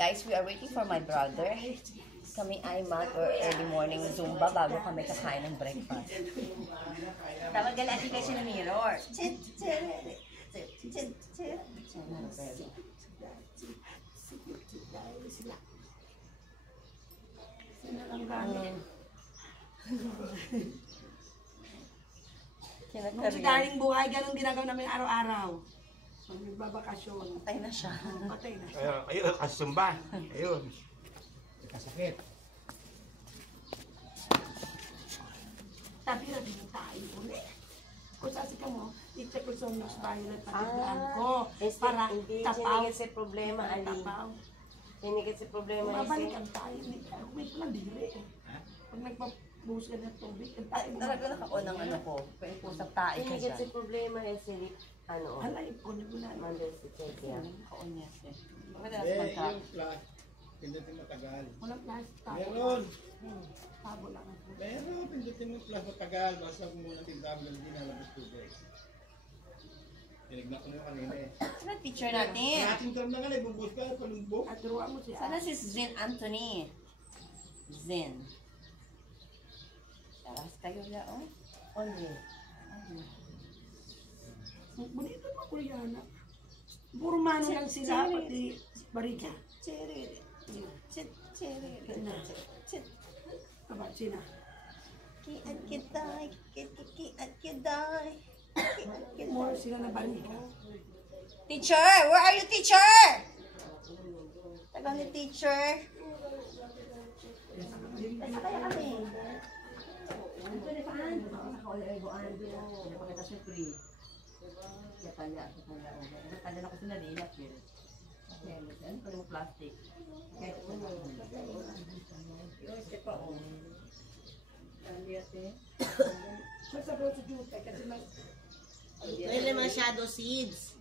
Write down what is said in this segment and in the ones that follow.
Guys, we are waiting for my brother. Kami ay mag or early morning Zumba bago kami kakain ng breakfast. Tawag galati kasi ng mirror. Nung si Daring buhay, ganun ginagawa namin araw-araw. So, nagbabakasyon. Patay na siya. Patay na siya. Ayun, kasumba. Ayun. Kasakit. Sabi na din tayo ulit. Kung sasi ka mo, i-check ko sa news violet patiglaan ko. Para tapaw. Hindi kasi problema, Ali. Hindi kasi problema. Mabalikan tayo. Wait lang, diri. Pag nagpabuhos ka ng tubig, Ay, talaga naka-on ang ano ko. Pwede po sa tae ka Hindi dyan. kasi problema ano, halay ko na guna. Mandel si Chekia. Naka-on niya siya. Bakit na Eh, sa pagka? yung flash. Pindutin matagal. Walang plastic tayo. Meron. Tabo lang ako. Meron. Pindutin mo flash matagal. Basta kung muna tindahan lang din nalabas tubig. Tinignan ko na kanina eh. Saan ang teacher natin? Ating term na nga eh. Bubus ka. Palumbok. At turuan mo siya. Sana si Zen Anthony. Zen. Taras kayo na, oh. Only. Bonito pa Koreana. Puro mano lang sila, pati barika. Cherry. Cherry. Aba, sina. Kiat kitay. Kiat kitay. More sila na barika. Teacher! Where are you, teacher? Tagal ni teacher. Nasa kaya kami. Ito na paan? Nakaulay-buan. Napakita siya free. Katala na ko sila nilap yun. Ano pa yung plastic? Kahit ito na. Yung siya pa o. Masabaw sa juta kasi mas... Pwede masyado seeds.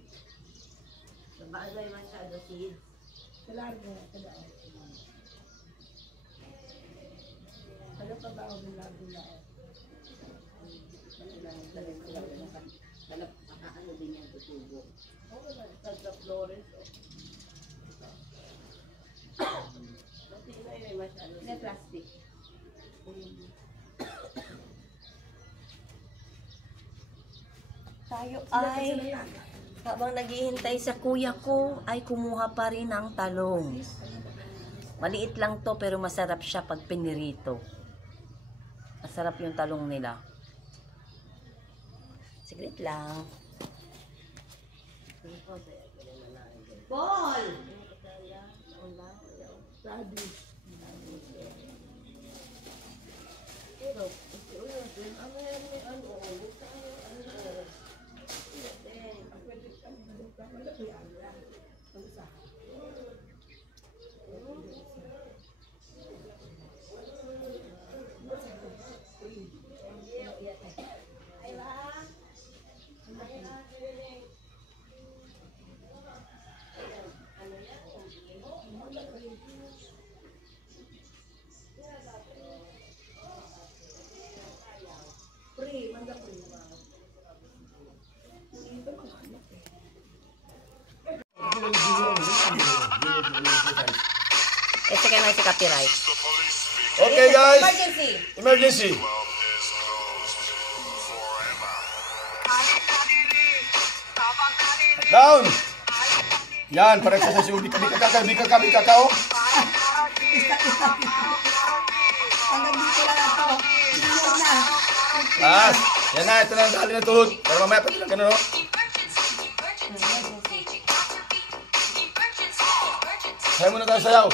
Bagay masyado seeds. Kalargo, kadaan. Ano pa ba ang largo-largo? Ano din yan tutubo? Sa Flores. May plastic. Tayo ay, habang naghihintay sa kuya ko, ay kumuha pa rin ng talong. Maliit lang to pero masarap siya pag pinirito. Masarap yung talong nila. Siglit lang. Paul! Ito kaya na sa copyright. Okay guys. Emergency. Emergency. Down. Yan, para sa yung bika kakao. Hanggang dito lang ako. Tingnan na. Ah, yan na, ito na ang dali na tuhod. Para mamaya pati lang ganun, no? Sayaw muna tayo, sayaw.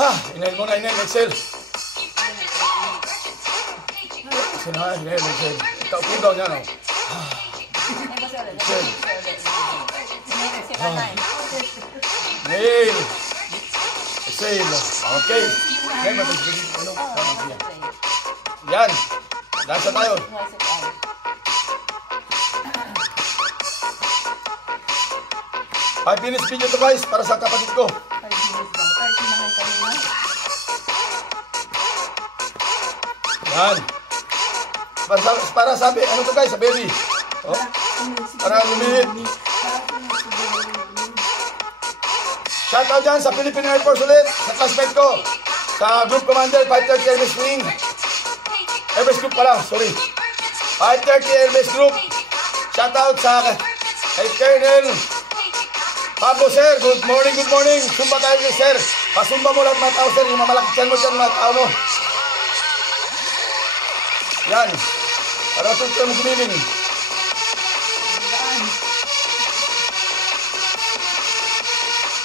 Ha, inhale muna, exhale. Inhale, exhale. Cool down yan, no? Exhale. Inhale. Exhale. Okay. Ngayon, mapagsigil. Ano? Yan. Dansa tayo. Ay, finish video to guys, para sa kapatid ko. Yan. Para sabi, ano to guys, sa baby. Oh. Para lumihit. Shoutout dyan sa Philippine Air Force ulit, sa classmate ko, sa Group Commander 530 Air Base Wing. Air Base Group pala, sorry. 530 Air Base Group. Shoutout sa kay Colonel Pablo, sir. Good morning, good morning. Sumba tayo, sir. Pasumba mo lahat mga tao, sir. Yung mamalaki dyan mo dyan mga tao mo. Yan. Para matutunan mo gumiling.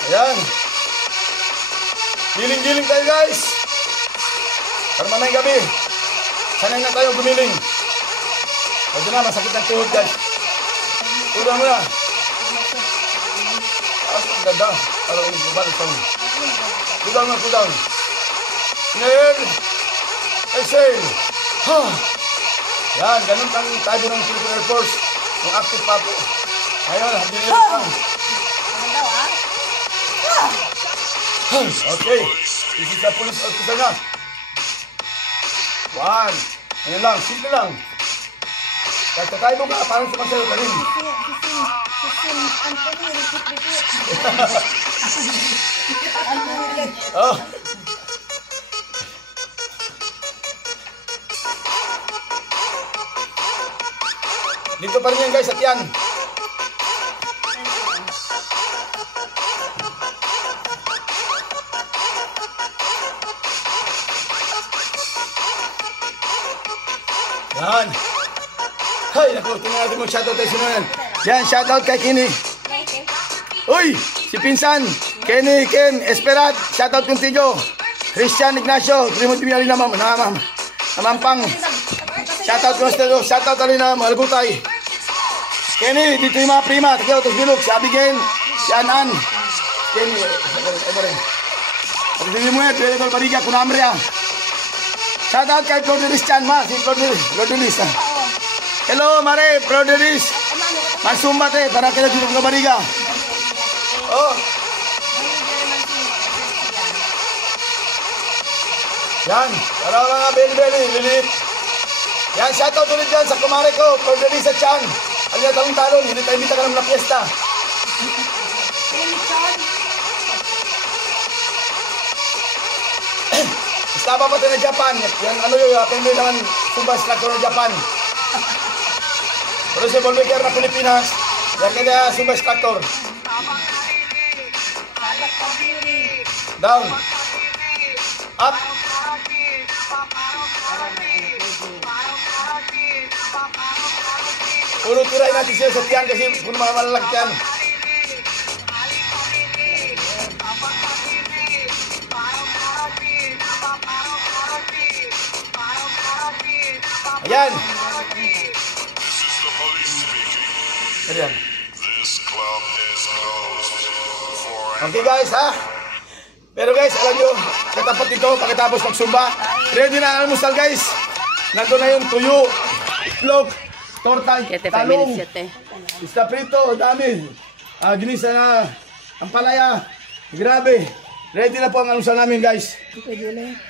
Ayan. Giling-giling tayo, guys. Para mamayang gabi. Sanay na tayo gumiling. Pwede na, masakit ang tuhod, guys. Tulang mo na. Ang ganda. Para ulit bumalik sa ulit. Tulang mo, tulang. Inhale. Exhale. Ha. Yan, ganun kang tayo ng Philippine Air Force. Yung active pa po. Ngayon, hindi nyo lang. Okay. This is the police officer na. 1. Ayan lang, simple lang. Kahit tayo mo ka, parang sumasayo ka rin. Oh. Dito pa rin yan, guys, at yan. Yan. Hay, naku, tingnan natin mo shoutout tayo sinunan. Yan, shoutout kay Kenny. Uy, si Pinsan, Kenny, Ken, Esperat, shoutout contigo. Christian Ignacio, Trimoti Miali na Namampang. Shoutout contigo, shoutout alin na Malgutay. Kenny, dito yung mga prima, takiyaw, tos bilog, si Abigail, si Anan. Kenny, ito rin. Pagkakili mo yan, tuwede ko bariga, kunamria. Shoutout kay Claudelis Chan, ma, si Claudelis. Hello, Mare, Claudelis. Masumbate, para kaya dito ng bariga. Oh. Yan, para mga beli-beli, lilit. Yan, shoutout ulit dyan sa kumare ko, Claudelis at Chan. Aliya talong-talong, hindi tayo imita ka naman na fiesta. Estaba pa tayo na Japan. Yan, ano yun, pwede naman sumba instructor ng Japan. Pero si Volbeker na Pilipinas, yan kaya sumba instructor. Down. Up. Puro tiray natin siya sa tiyan kasi puro mga malalaki yan. Ayan. Ayan. Okay guys, ha? Pero guys, alam nyo, katapat ito, pagkatapos magsumba, ready na ang almusal guys. Nandun na yung tuyo, itlog, torta, talong, isda prito, dami. Ginisa na, ang palaya, grabe. Ready na po ang almusal namin guys. Pwede na.